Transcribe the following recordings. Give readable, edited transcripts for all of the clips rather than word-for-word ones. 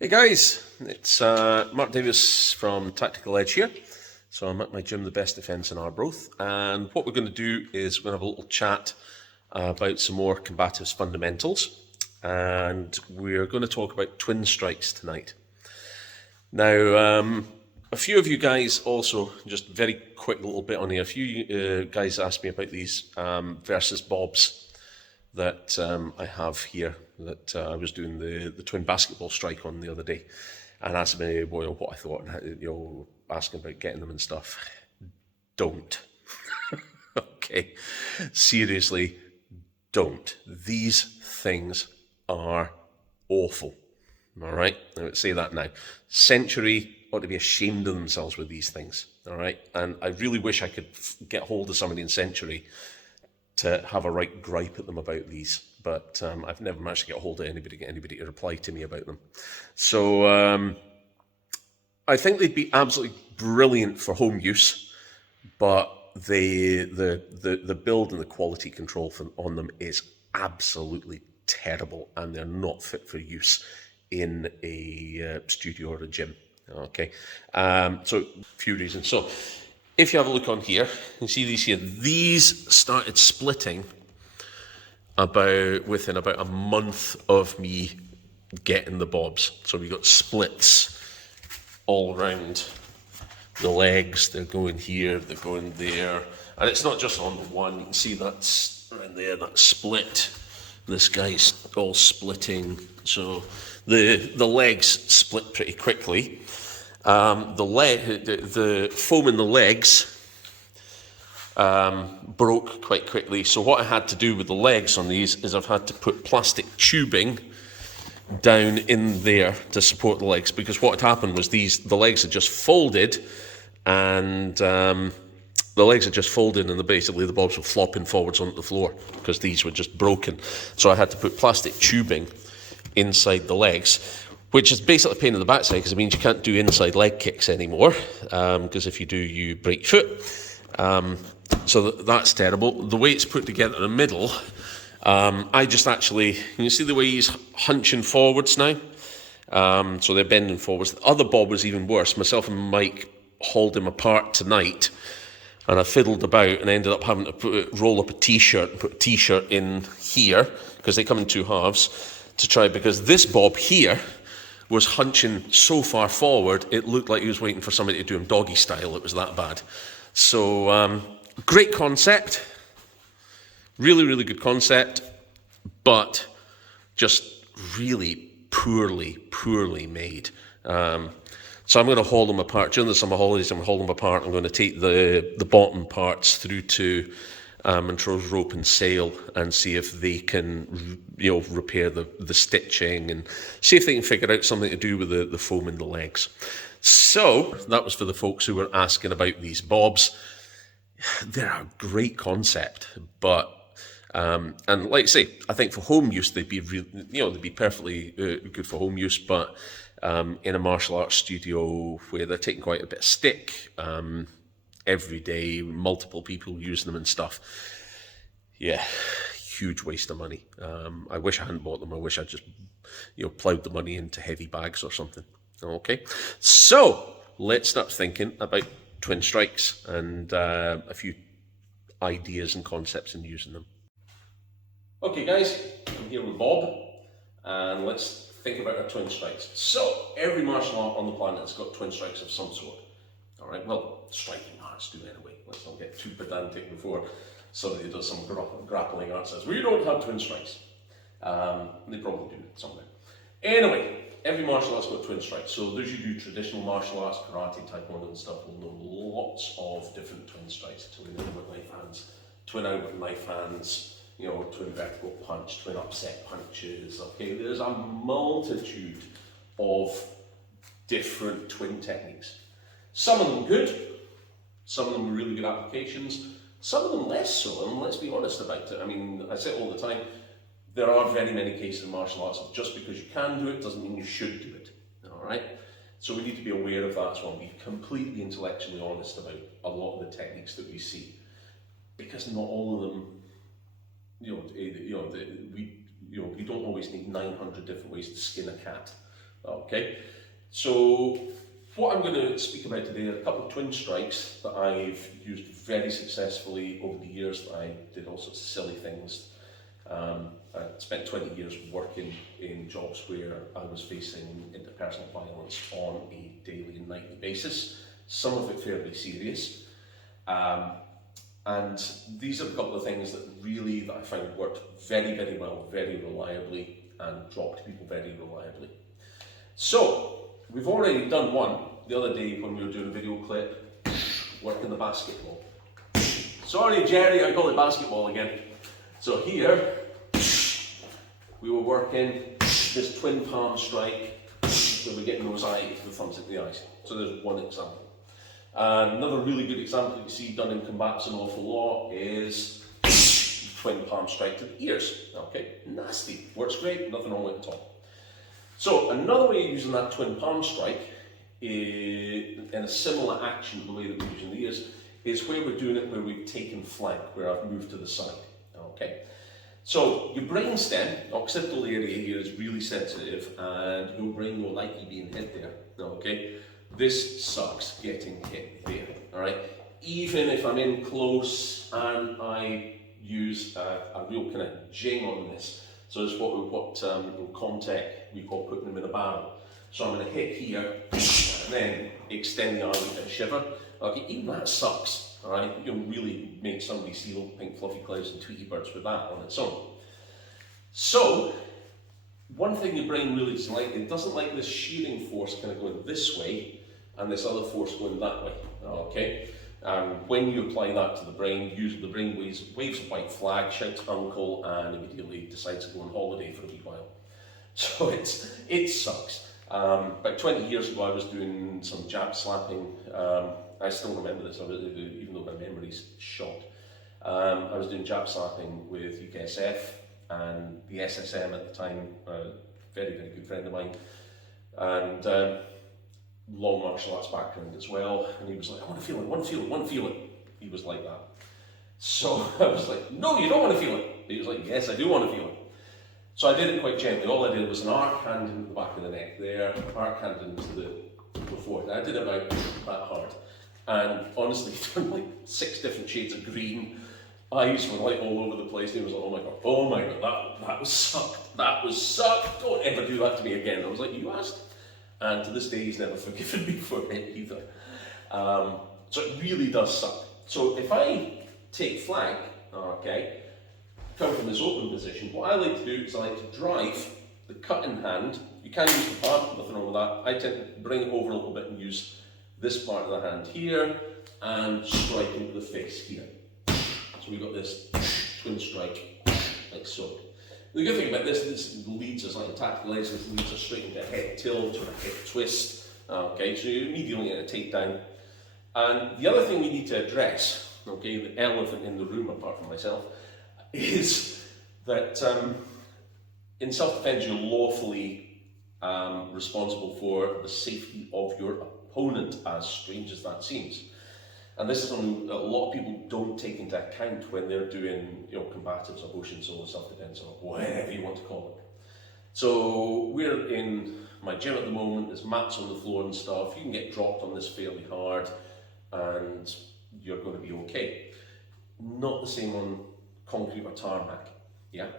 Hey guys, it's Mark Davis from Tactical Edge here. So I'm at my gym, The Best Defence in Arbroath, and what we're going to do is we're going to have a little chat about some more combatives fundamentals, and we're going to talk about twin strikes tonight. Now, a few of you guys also, just very quick little bit on here, a few guys asked me about these versus bobs that I have here that I was doing the twin basketball strike on the other day, and asked me what I thought, and asking about getting them and stuff. Don't. Okay, seriously, don't. These things are awful. All right, I would say that now. Century ought to be ashamed of themselves with these things. All right, and I really wish I could get hold of somebody in Century to have a right gripe at them about these, but I've never managed to get a hold of anybody to reply to me about them. So I think they'd be absolutely brilliant for home use, but the build and the quality control on them is absolutely terrible, and they're not fit for use in a studio or a gym. Okay, so a few reasons. So if you have a look on here, you see these here. These started splitting within about a month of me getting the bobs. So we got splits all around the legs. They're going here, they're going there, and it's not just on the one. You can see that's right there, that split. This guy's all splitting. So the legs split pretty quickly. The foam in the legs broke quite quickly. So what I had to do with the legs on these is I've had to put plastic tubing down in there to support the legs, because what had happened was the legs had just folded, and basically the bobs were flopping forwards onto the floor because these were just broken. So I had to put plastic tubing inside the legs, which is basically a pain in the backside because it means you can't do inside leg kicks anymore, because if you do, you break your foot. So that's terrible. The way it's put together in the middle, I just actually, you see the way he's hunching forwards now? So they're bending forwards. The other bob was even worse. Myself and Mike hauled him apart tonight, and I fiddled about and ended up having to roll up a t-shirt and put a t-shirt in here, because they come in two halves, to try, because this bob here was hunching so far forward, it looked like he was waiting for somebody to do him doggy style. It was that bad. So, great concept. Really, really good concept, but just really poorly made. So I'm going to haul them apart. During the summer holidays, I'm going to haul them apart. I'm going to take the bottom parts through to Montrose Rope and Sail and see if they can, repair the stitching and see if they can figure out something to do with the foam in the legs. So that was for the folks who were asking about these bobs. They're a great concept, but and like I say, I think for home use they'd be they'd be perfectly good for home use, but in a martial arts studio where they're taking quite a bit of stick every day, multiple people using them and stuff, yeah, huge waste of money. I wish I hadn't bought them. I wish I just plowed the money into heavy bags or something. Okay, so let's start thinking about twin strikes and a few ideas and concepts in using them. Okay guys, I'm here with Bob, and let's think about our twin strikes. So, every martial art on the planet has got twin strikes of some sort. Alright, well, striking arts do anyway. Let's not get too pedantic before somebody does some grappling art says, we don't have twin strikes. They probably do somewhere. Anyway, every martial art's got twin strikes. So those who do traditional martial arts, karate, TaeKwon-Do and stuff will know lots of different twin strikes. Twin in with knife hands, twin out with knife hands, twin vertical punch, twin upset punches. Okay, there's a multitude of different twin techniques. Some of them good, some of them really good applications, some of them less so, and let's be honest about it. I mean, I say it all the time, there are very many cases in martial arts of just because you can do it doesn't mean you should do it, alright? So we need to be aware of that as well, be completely intellectually honest about a lot of the techniques that we see, because not all of them, we don't always need 900 different ways to skin a cat, Okay, so what I'm going to speak about today are a couple of twin strikes that I've used very successfully over the years. That I did all sorts of silly things. I spent 20 years working in jobs where I was facing interpersonal violence on a daily and nightly basis, some of it fairly serious. And these are a couple of things that I found worked very, very well, very reliably, and dropped people very reliably. So, we've already done one the other day when we were doing a video clip, working the basketball. Sorry Jerry, I call it basketball again. So here, we were working this twin palm strike where we're getting those the thumbs into the eyes. So there's one example. Another really good example you see done in combats an awful lot is twin palm strike to the ears. Okay, nasty, works great, nothing wrong with it at all. So another way of using that twin palm strike in a similar action to the way that we're using the ears is where we're doing it where we've taken flank, where I've moved to the side. Okay, so your brainstem, occipital area here is really sensitive and your brain will likely be in hit there. Okay, this sucks getting hit there. All right, even if I'm in close and I use a real kind of jing on this. So this is what in Comtech we call putting them in a barrel. So I'm going to hit here and then extend the arm with a shiver. Okay, even that sucks. All right, you can really make somebody see little pink fluffy clouds and Tweety birds with that on its own. So one thing your brain really doesn't like, it doesn't like this shearing force kind of going this way and this other force going that way. Okay. When you apply that to the brain, usually the brain waves a white flag, shouts uncle, and immediately decides to go on holiday for a wee while. So it sucks. About 20 years ago, I was doing some jab slapping. I still remember this, even though my memory's shot. I was doing jab slapping with UKSF and the SSM at the time, a very, very good friend of mine. And long martial arts background as well, and he was like, I want to feel it, want to feel it, want to feel it. He was like that. So I was like, no, you don't want to feel it. He was like, yes, I do want to feel it. So I did it quite gently. All I did was an arc hand into the back of the neck there, arc hand into the forehead. I did it about that hard. And honestly, turned like 6 different shades of green. Eyes were like all over the place. He was like, oh my god, that was sucked. That was sucked. Don't ever do that to me again. I was like, you asked? And to this day, he's never forgiven me for it either. So it really does suck. So if I take flank, okay, come from this open position, what I like to do is I like to drive the cut in hand. You can use the palm, nothing wrong with that. I tend to bring it over a little bit and use this part of the hand here and strike into the face here. So we've got this twin strike, like so. The good thing about this leads us, like a tactical edge, this leads us straight into a head tilt or a head twist. Okay, so you're immediately in a takedown. And the other thing we need to address, okay, the elephant in the room apart from myself, is that in self-defense you're lawfully responsible for the safety of your opponent, as strange as that seems. And this is something a lot of people don't take into account when they're doing, combatives or motions or self-defense or whatever you want to call it. So we're in my gym at the moment, there's mats on the floor and stuff. You can get dropped on this fairly hard and you're going to be okay. Not the same on concrete or tarmac, yeah?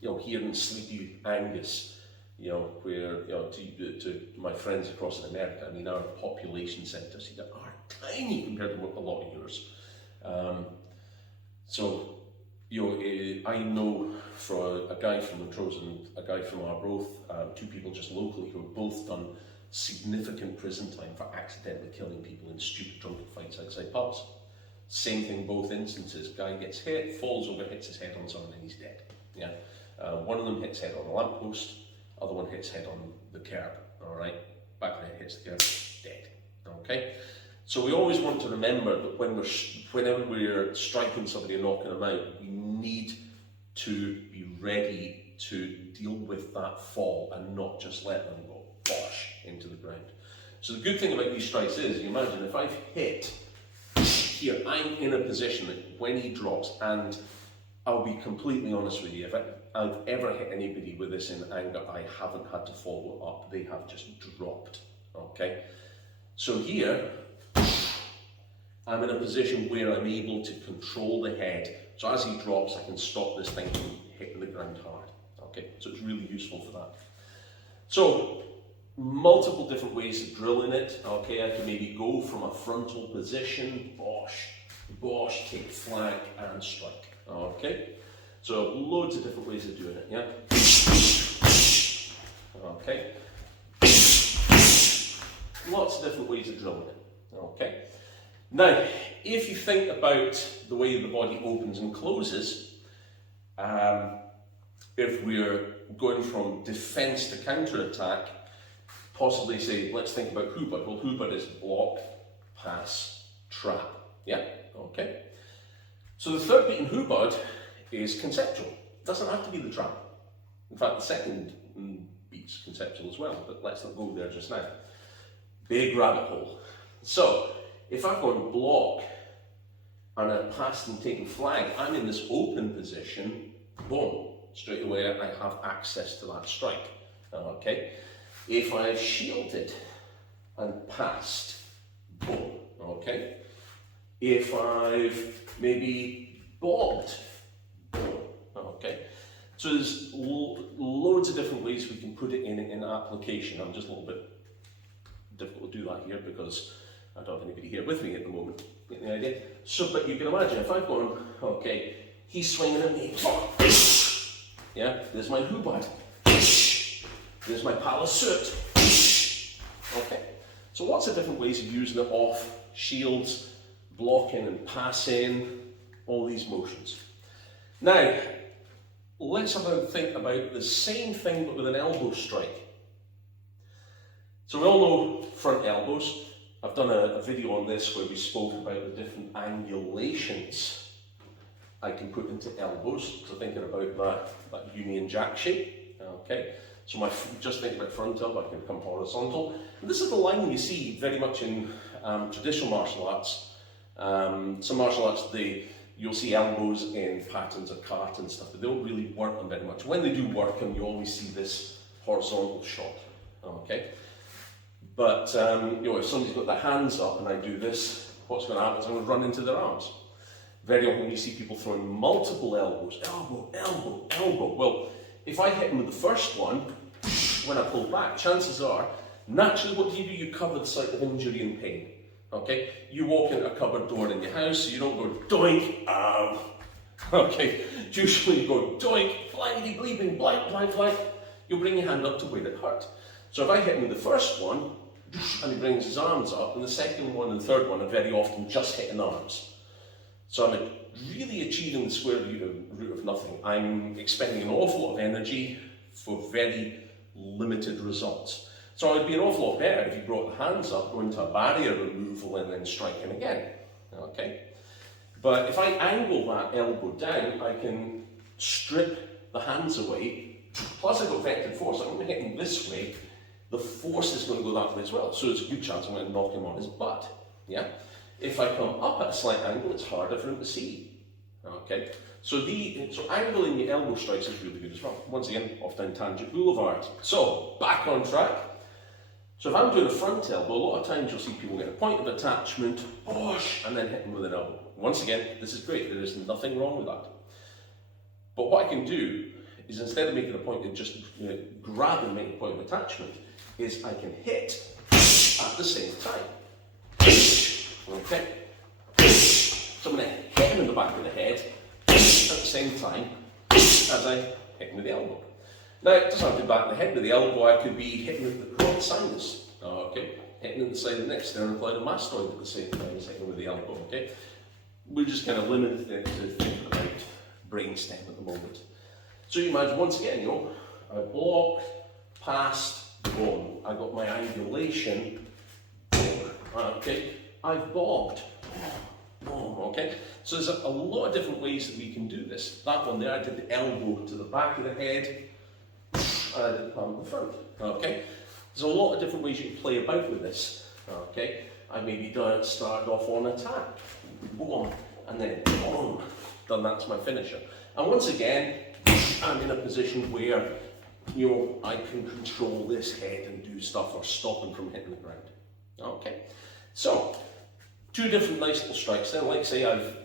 Here in Sleepy Angus, where, to my friends across in America, I mean, our population centres here are tiny compared to a lot of yours. I know for a guy from Montrose and a guy from Arbroath, 2 people just locally who have both done significant prison time for accidentally killing people in stupid drunken fights outside pubs. Same thing, both instances. Guy gets hit, falls over, hits his head on someone, and he's dead. Yeah. One of them hits head on a lamppost, other one hits head on the curb. All right, back of the head hits the curb, dead. Okay. So we always want to remember that whenever we're striking somebody and knocking them out, we need to be ready to deal with that fall and not just let them go bosh into the ground. So the good thing about these strikes is, you imagine if I've hit here, I'm in a position that when he drops and I'll be completely honest with you, if I've ever hit anybody with this in anger, I haven't had to follow up, they have just dropped, okay? So here, I'm in a position where I'm able to control the head. So as he drops, I can stop this thing from hitting the ground hard, okay? So it's really useful for that. So, multiple different ways of drilling it, okay? I can maybe go from a frontal position, bosh, take flank and strike, okay? So, loads of different ways of doing it, yeah? Okay? Lots of different ways of drilling it, okay? Now, if you think about the way the body opens and closes, if we're going from defense to counter-attack, possibly say, let's think about Hubud. Well, Hubud is block, pass, trap. Yeah, okay. So the third beat in Hubud is conceptual. It doesn't have to be the trap. In fact, the second beat's conceptual as well, but let's not go there just now. Big rabbit hole. So, if I've got block and I've passed and taken flag, I'm in this open position, boom. Straight away I have access to that strike, okay? If I've shielded and passed, boom, okay? If I've maybe bobbed, boom, okay? So there's loads of different ways we can put it in application. I'm just a little bit difficult to do that here because I don't have anybody here with me at the moment, get the idea? So, but you can imagine if I've gone, okay, he's swinging at me, yeah, there's my Hubud. There's my parachute. Okay, so lots of different ways of using it off, shields, blocking and passing, all these motions. Now, let's think about the same thing but with an elbow strike. So we all know front elbows. I've done a video on this where we spoke about the different angulations I can put into elbows. So thinking about that Union Jack shape, okay? So just think about front elbow, I can come horizontal. And this is the line you see very much in traditional martial arts. Some martial arts, you'll see elbows in patterns of kata and stuff, but they don't really work them very much. When they do work them, you always see this horizontal shot, okay? But if somebody's got their hands up and I do this, what's going to happen is I'm going to run into their arms. Very often you see people throwing multiple elbows, elbow, elbow, elbow. Well, if I hit them with the first one, when I pull back, chances are, naturally what do? You cover the site of injury and pain. Okay? You walk into a cupboard door in your house, so you don't go doink, ow. Okay? Usually you go doink, blindly bleeping, blank, blank, blank. You'll bring your hand up to where it hurt. So if I hit him with the first one, and he brings his arms up, and the second one and third one are very often just hitting arms. So I'm really achieving the square root of nothing. I'm expending an awful lot of energy for very limited results. So it'd be an awful lot better if you brought the hands up, go into a barrier removal and then striking again, okay? But if I angle that elbow down, I can strip the hands away, plus I've got vectored force. I'm going to hit him this way, the force is going to go that way as well. So there's a good chance I'm going to knock him on his butt, yeah? If I come up at a slight angle, it's harder for him to see. Okay, so angling the elbow strikes is really good as well. Once again, off down Tangent Boulevard. So, back on track. So if I'm doing a front elbow, a lot of times you'll see people get a point of attachment, bosh, and then hit them with an elbow. Once again, this is great, there is nothing wrong with that. But what I can do is instead of making a point of just grab and make a point of attachment, is I can hit at the same time. Okay? So I'm going to hit him in the back of the head at the same time as I hit him with the elbow. Now, it doesn't have to be back of the head with the elbow, I could be hitting with the quad sinus, okay? Hitting in the side of the neck, sternocleidomastoid mastoid at the same time as hitting with the elbow, okay? We're just kind of limited it to thinking about brainstem at the moment. So you imagine, once again, I blocked, passed, boom. I got my angulation, boom, okay? I've bobbed, boom, okay? So there's a lot of different ways that we can do this. That one there, I did the elbow to the back of the head, and I did the palm of the front, okay? There's a lot of different ways you can play about with this, okay? I maybe started off on attack, boom, and then boom, done that to my finisher. And once again, I'm in a position where, you know, I can control this head and do stuff or stop him from hitting the ground. Okay, so 2 different nice little strikes. Then, like I say, I've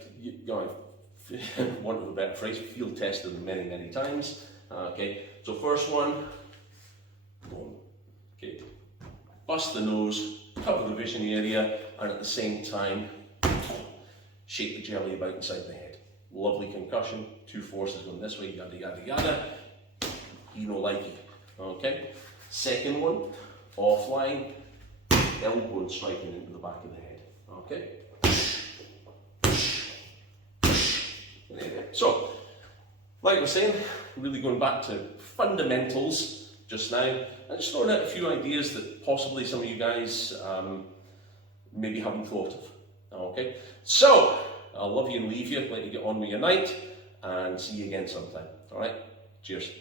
want of a better phrase, field tested them many, many times. Okay, so first one, boom. Okay, bust the nose, cover the vision area, and at the same time, shake the jelly about inside the head. Lovely concussion, 2 forces going this way, yada yada yada. You know, like it. Okay. Second one, offline, elbow and striking into the back of the head. Okay. So, like I was saying, really going back to fundamentals just now, and just throwing out a few ideas that possibly some of you guys maybe haven't thought of. Okay, so I'll love you and leave you, let you get on with your night, and see you again sometime. All right, cheers.